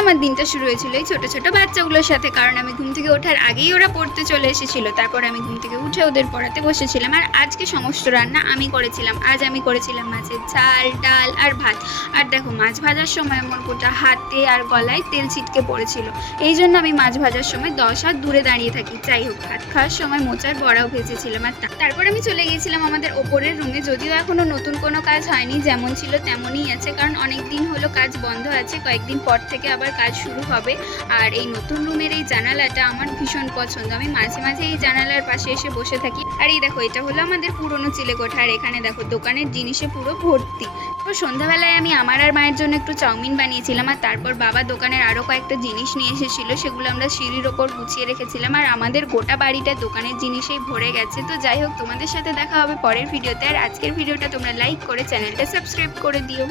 আমার দিনটা শুরু হয়েছিল এই ছোটো ছোটো বাচ্চাগুলোর সাথে, কারণ আমি ঘুম থেকে ওঠার আগেই ওরা পড়তে চলে এসেছিল। তারপর আমি ঘুম থেকে উঠে ওদের পড়াতে বসেছিলাম। আর আজকে সমস্ত রান্না আমি করেছিলাম। আজ আমি করেছিলাম মাছের ঝাল, ডাল আর ভাত। আর দেখো, মাছ ভাজার সময় আমার গোটা হাতে আর গলায় তেল ছিটকে পড়েছিল। এই জন্য আমি মাছ ভাজার সময় 10 হাত দূরে দাঁড়িয়ে থাকি। যাই হোক, ভাত খাওয়ার সময় মোচার বড়াও ভেজেছিলাম। আর তারপর আমি চলে গিয়েছিলাম আমাদের ওপরের রুমে। যদিও এখনো নতুন কোনো কাজ হয়নি, যেমন ছিল তেমনই আছে, কারণ অনেক দিন হলো কাজ বন্ধ আছে। কয়েকদিন পর থেকে আবার কাজ শুরু হবে। আর এই নতুন রুমের এই জানালাটা আমার ভীষণ পছন্দ। আমি মাঝে মাঝে এই জানালার পাশে এসে বসে থাকি। আর এই দেখো, এটা হলো আমাদের পুরনো চিলেকোঠা। আর এখানে দেখো, দোকানের জিনিসে পুরো ভর্তি। তো সন্ধ্যাবেলায় আমি আমার আর মায়ের জন্য একটু চাউমিন বানিয়েছিলাম। আর তারপর বাবা দোকানের আরও কয়েকটা জিনিস নিয়ে এসেছিলো, সেগুলো আমরা সিঁড়ির ওপর গুছিয়ে রেখেছিলাম। আর আমাদের গোটা বাড়িটা দোকানের জিনিসেই ভরে গেছে। তো যাই হোক, তোমাদের সাথে দেখা হবে পরের ভিডিওতে। আর আজকের ভিডিওটা তোমরা লাইক করে চ্যানেলটা সাবস্ক্রাইব করে দিও।